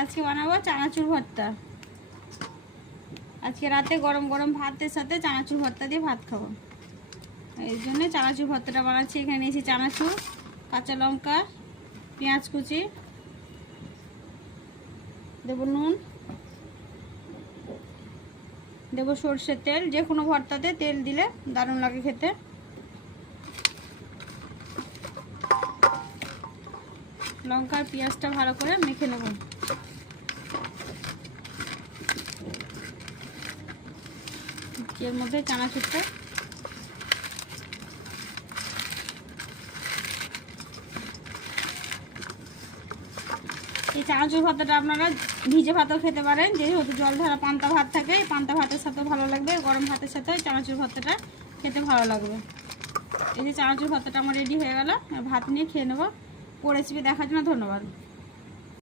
আজকে বানাবো চানাচুর ভর্তা। আজকে রাতে গরম গরম ভাতের সাথে চানাচুর ভর্তা দিয়ে ভাত খাবো, এই জন্য চানাচুর ভর্তাটা বানাচ্ছি। এখানে নিয়েছি চানাচুর, কাঁচা লঙ্কা, পেঁয়াজ কুচি, দেবো নুন, দেবো সর্ষের তেল। যে কোনো ভর্তাতে তেল দিলে দারুণ লাগে খেতে। লঙ্কা আর পেঁয়াজটা ভালো করে মেখে নেব। এর মধ্যে চানাচুরটা এই চানাচুর ভর্তাটা আপনারা ভিজে ভাতও খেতে পারেন, যেহেতু জল ধরা পান্তা ভাত থাকে, এই পান্তা ভাতের সাথে ভালো লাগবে, গরম ভাতের সাথে চানাচুর ভর্তাটা খেতে ভালো লাগবে। এই যে চানাচুর ভর্তাটা আমার রেডি হয়ে গেল, ভাত নিয়ে খেয়ে নেবো। রেসিপি দেখার জন্য ধন্যবাদ।